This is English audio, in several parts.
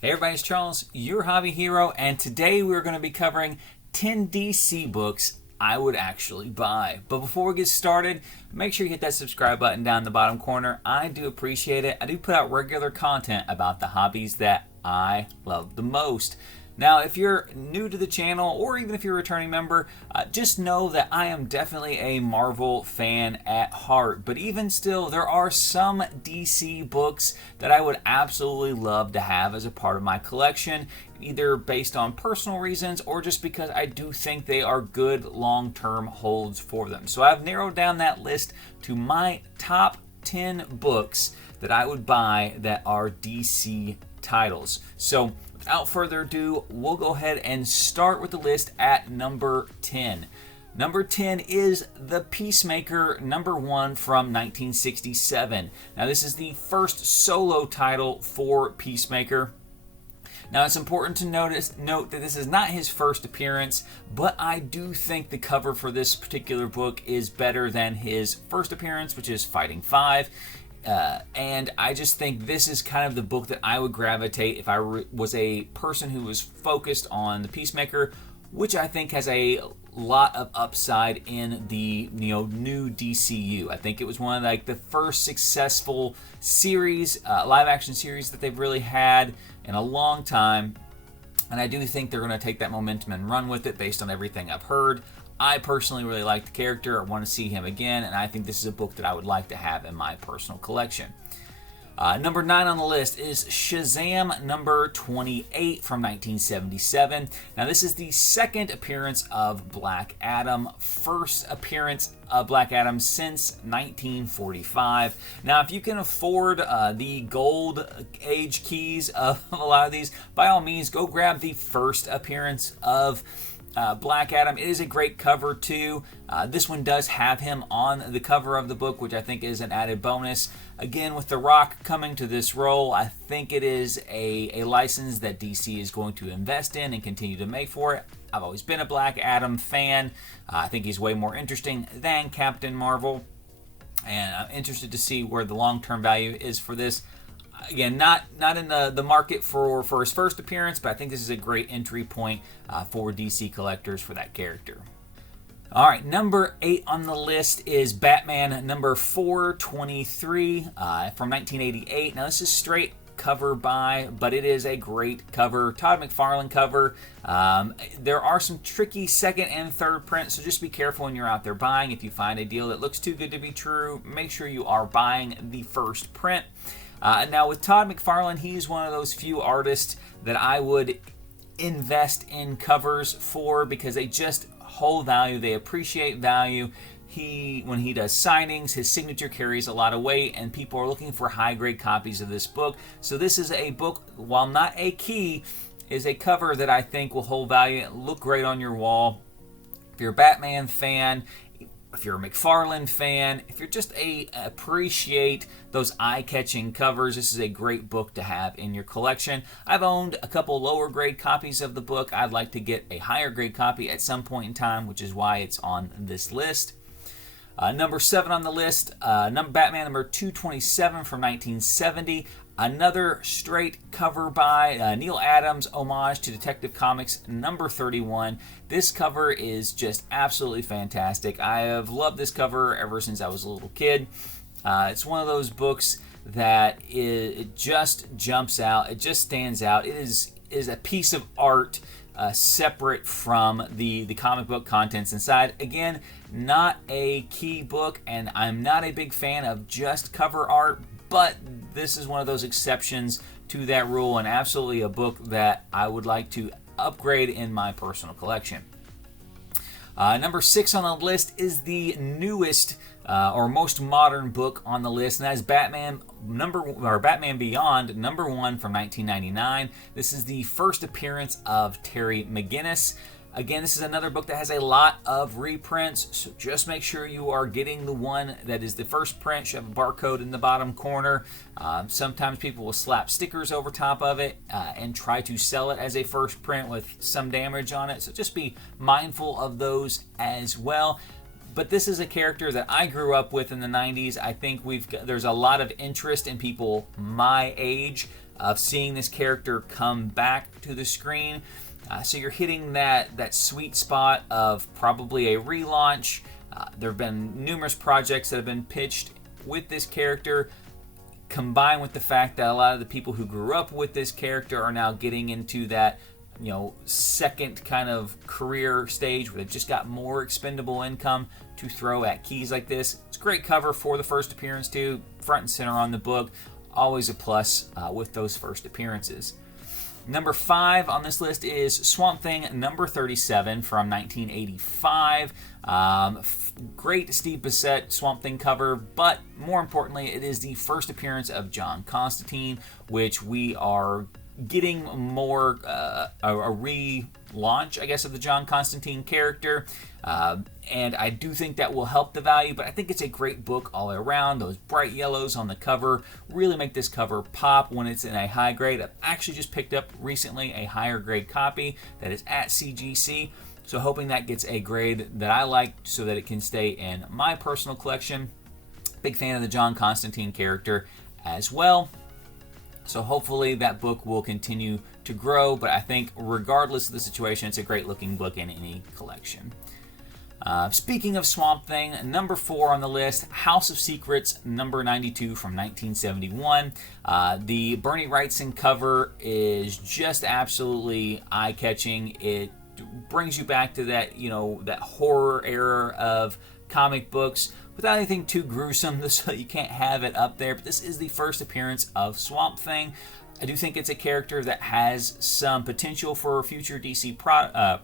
Hey everybody, it's Charles, your hobby hero, and today we're going to be covering 10 DC books I would actually buy. But before we get started, make sure you hit that subscribe button down in the bottom corner. I do appreciate it. I do put out regular content about the hobbies that I love the most. Now, if you're new to the channel, or even if you're a returning member, just know that I am definitely a Marvel fan at heart. But even still, there are some DC books that I would absolutely love to have as a part of my collection, either based on personal reasons or just because I do think they are good long-term holds for them. So I've narrowed down that list to my top 10 books that I would buy that are DC titles. So without further ado, we'll go ahead and start with the list at number 10. Number 10 is The Peacemaker, #1 from 1967. Now, this is the first solo title for Peacemaker. Now, it's important to note that this is not his first appearance, but I do think the cover for this particular book is better than his first appearance, which is Fighting 5. And I just think this is kind of the book that I would gravitate if I was a person who was focused on the Peacemaker, which I think has a lot of upside in the new DCU. I think it was one of the first successful series, live action series that they've really had in a long time, and I do think they're going to take that momentum and run with it based on everything I've heard. I personally really like the character. I want to see him again, and I think this is a book that I would like to have in my personal collection. Number 9 on the list is Shazam #28 from 1977. Now, this is the second appearance of Black Adam, first appearance of Black Adam since 1945. Now, if you can afford the gold age keys of a lot of these, by all means, go grab the first appearance of Black Adam. It is a great cover too. This one does have him on the cover of the book, which I think is an added bonus. Again, with The Rock coming to this role, I think it is a license that DC is going to invest in and continue to make for it. I've always been a Black Adam fan. I think he's way more interesting than Captain Marvel, and I'm interested to see where the long-term value is for this. Again, not in the market for his first appearance, but I think this is a great entry point for DC collectors for that character. All right, number 8 on the list is Batman #423 from 1988. Now, this is straight cover by, but it is a great cover. Todd McFarlane cover. There are some tricky second and third prints, so just be careful when you're out there buying. If you find a deal that looks too good to be true, make sure you are buying the first print. Now, with Todd McFarlane, he's one of those few artists that I would invest in covers for because they just hold value. They appreciate value. When he does signings, his signature carries a lot of weight, and people are looking for high-grade copies of this book. So this is a book, while not a key, is a cover that I think will hold value and look great on your wall. If you're a Batman fan, if you're a McFarlane fan, if you're just appreciate those eye-catching covers, this is a great book to have in your collection. I've owned a couple lower grade copies of the book. I'd like to get a higher grade copy at some point in time, which is why it's on this list. Number 7 on the list, Batman #227 from 1970. Another straight cover by Neil Adams, homage to Detective Comics #31. This cover is just absolutely fantastic. I have loved this cover ever since I was a little kid. It's one of those books that it just jumps out. It just stands out. It is a piece of art separate from the comic book contents inside. Again, not a key book, and I'm not a big fan of just cover art, but this is one of those exceptions to that rule, and absolutely a book that I would like to upgrade in my personal collection. Number 6 on the list is the newest or most modern book on the list, and that is Batman Beyond #1 from 1999. This is the first appearance of Terry McGinnis. Again, this is another book that has a lot of reprints, so just make sure you are getting the one that is the first print. Should have a barcode in the bottom corner. Sometimes people will slap stickers over top of it and try to sell it as a first print with some damage on it, so just be mindful of those as well. But this is a character that I grew up with in the 90s. I think there's a lot of interest in people my age of seeing this character come back to the screen. So you're hitting that sweet spot of probably a relaunch. There have been numerous projects that have been pitched with this character, combined with the fact that a lot of the people who grew up with this character are now getting into that, second kind of career stage where they've just got more expendable income to throw at keys like this. It's a great cover for the first appearance too, front and center on the book. Always a plus with those first appearances. Number 5 on this list is Swamp Thing number 37 from 1985. Great Steve Bissette Swamp Thing cover, but more importantly, it is the first appearance of John Constantine, which we are getting more a relaunch, I guess, of the John Constantine character. And I do think that will help the value, but I think it's a great book all around. Those bright yellows on the cover really make this cover pop when it's in a high grade. I've actually just picked up recently a higher grade copy that is at CGC, so hoping that gets a grade that I like so that it can stay in my personal collection. Big fan of the John Constantine character as well. So hopefully that book will continue to grow, but I think regardless of the situation, it's a great looking book in any collection. Speaking of Swamp Thing, number 4 on the list, House of Secrets, number 92 from 1971. The Bernie Wrightson cover is just absolutely eye-catching. It brings you back to that, that horror era of comic books without anything too gruesome, so you can't have it up there. But this is the first appearance of Swamp Thing. I do think it's a character that has some potential for future DC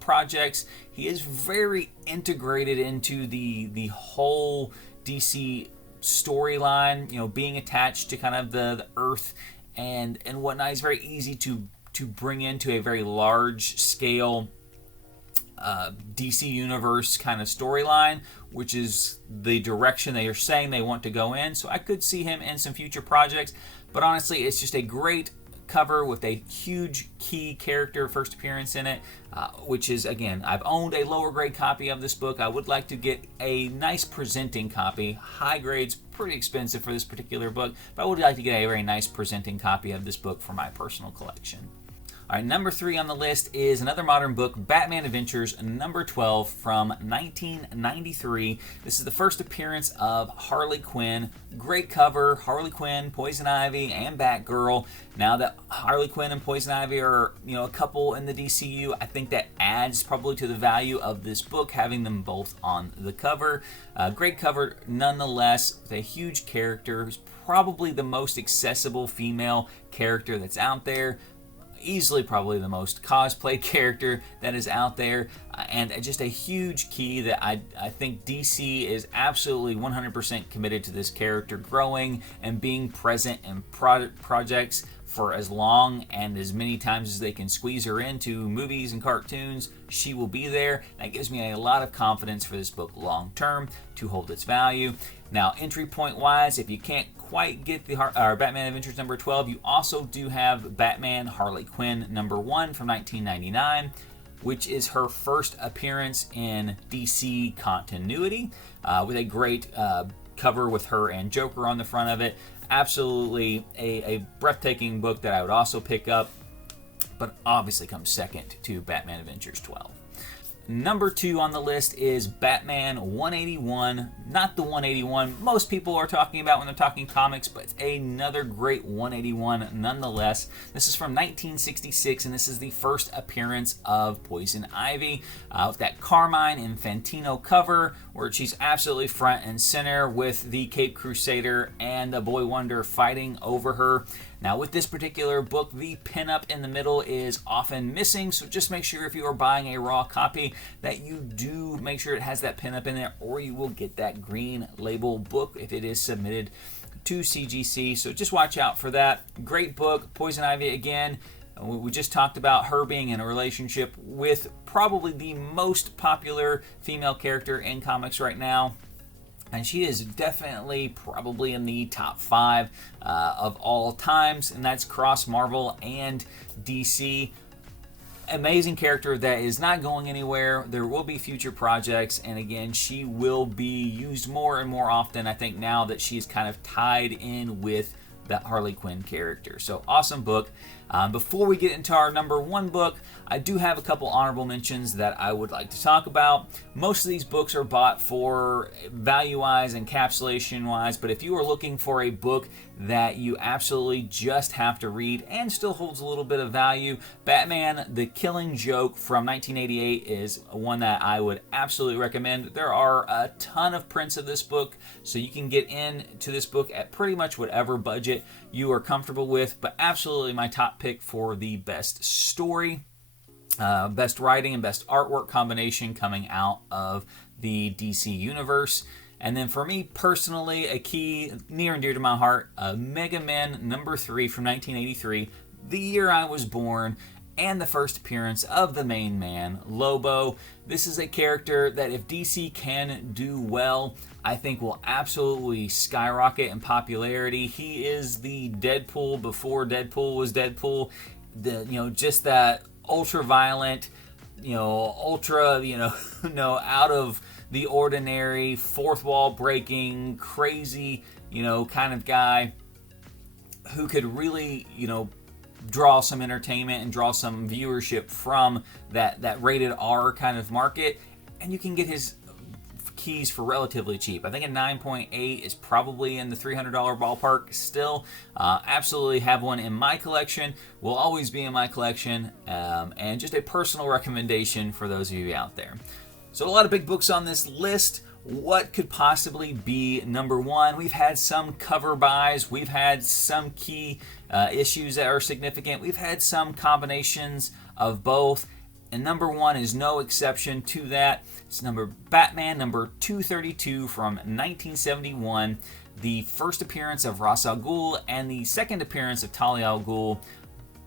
projects. He is very integrated into the whole DC storyline, being attached to kind of the Earth and whatnot. He's very easy to bring into a very large scale DC Universe kind of storyline, which is the direction they are saying they want to go in. So I could see him in some future projects, but honestly, it's just a great cover with a huge key character first appearance in it, which is, again, I've owned a lower grade copy of this book. I would like to get a nice presenting copy. High grade's pretty expensive for this particular book, but I would like to get a very nice presenting copy of this book for my personal collection. All right, number 3 on the list is another modern book, Batman Adventures, number 12 from 1993. This is the first appearance of Harley Quinn. Great cover, Harley Quinn, Poison Ivy, and Batgirl. Now that Harley Quinn and Poison Ivy are, a couple in the DCU, I think that adds probably to the value of this book, having them both on the cover. Great cover nonetheless, with a huge character who's probably the most accessible female character that's out there. Easily probably the most cosplay character that is out there, and just a huge key that I think DC is absolutely 100% committed to this character growing and being present in projects for as long and as many times as they can squeeze her into movies and cartoons. She will be there. That gives me a lot of confidence for this book long term to hold its value. Now, entry point wise, if you can't quite get the Batman Adventures number 12, you also do have Batman Harley Quinn number 1 from 1999, which is her first appearance in DC continuity, with a great cover with her and Joker on the front of it. Absolutely a breathtaking book that I would also pick up, but obviously comes second to Batman Adventures 12. Number 2 on the list is Batman 181. Not the 181 most people are talking about when they're talking comics, but it's another great 181 nonetheless. This is from 1966, and this is the first appearance of Poison Ivy, with that Carmine Infantino cover, where she's absolutely front and center with the Caped Crusader and the Boy Wonder fighting over her. Now, with this particular book, the pinup in the middle is often missing, so just make sure if you are buying a raw copy that you do make sure it has that pinup in there, or you will get that green label book if it is submitted to CGC. So just watch out for that. Great book. Poison Ivy, again, we just talked about her being in a relationship with probably the most popular female character in comics right now. And she is definitely probably in the top 5 of all times, and that's cross Marvel and DC. Amazing character that is not going anywhere. There will be future projects, and again, she will be used more and more often, I think, now that she's kind of tied in with that Harley Quinn character. So awesome book. Before we get into our number one book, I do have a couple honorable mentions that I would like to talk about. Most of these books are bought for value-wise, encapsulation-wise, but if you are looking for a book that you absolutely just have to read and still holds a little bit of value, Batman the Killing Joke from 1988 is one that I would absolutely recommend. There are a ton of prints of this book, so you can get into this book at pretty much whatever budget you are comfortable with, but absolutely my top pick for the best story, best writing, and best artwork combination coming out of the DC universe. And then for me personally, a key near and dear to my heart, Mega Men #3 from 1983, the year I was born, and the first appearance of the main man, Lobo. This is a character that if DC can do well, I think will absolutely skyrocket in popularity. He is the Deadpool before Deadpool was Deadpool. Just that ultra violent, ultra, out of the ordinary, fourth wall breaking, crazy, kind of guy who could really, draw some entertainment and draw some viewership from that rated R kind of market. And you can get his keys for relatively cheap. I think a 9.8 is probably in the $300 ballpark still. Absolutely have one in my collection, will always be in my collection, and just a personal recommendation for those of you out there. So a lot of big books on this list. What could possibly be number one? We've had some cover buys. We've had some key issues that are significant. We've had some combinations of both. And number one is no exception to that. It's Batman number 232 from 1971. The first appearance of Ra's al Ghul and the second appearance of Talia al Ghul.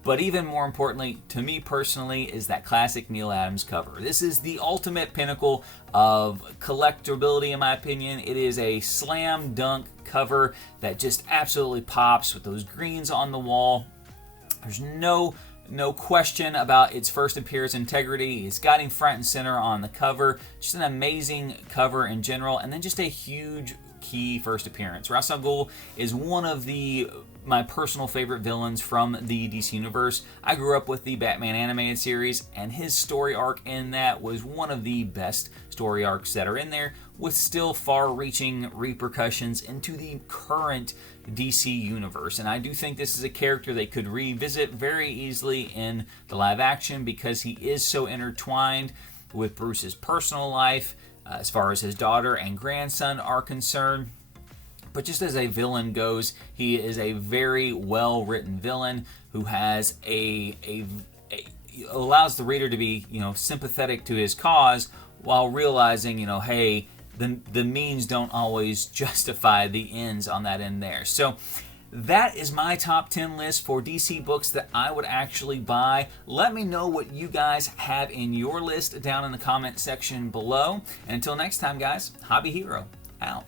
But even more importantly, to me personally, is that classic Neal Adams cover. This is the ultimate pinnacle of collectability, in my opinion. It is a slam dunk cover that just absolutely pops with those greens on the wall. There's no question about its first appearance integrity. It's got him front and center on the cover. Just an amazing cover in general. And then just a huge key first appearance. Ra's al Ghul is one of my personal favorite villains from the DC Universe. I grew up with the Batman animated series, and his story arc in that was one of the best story arcs that are in there, with still far-reaching repercussions into the current DC Universe. And I do think this is a character they could revisit very easily in the live action because he is so intertwined with Bruce's personal life, as far as his daughter and grandson are concerned. But just as a villain goes, he is a very well-written villain who has allows the reader to be, sympathetic to his cause while realizing, hey, the means don't always justify the ends on that end there. So that is my top 10 list for DC books that I would actually buy. Let me know what you guys have in your list down in the comment section below. And until next time, guys, Hobby Hero out.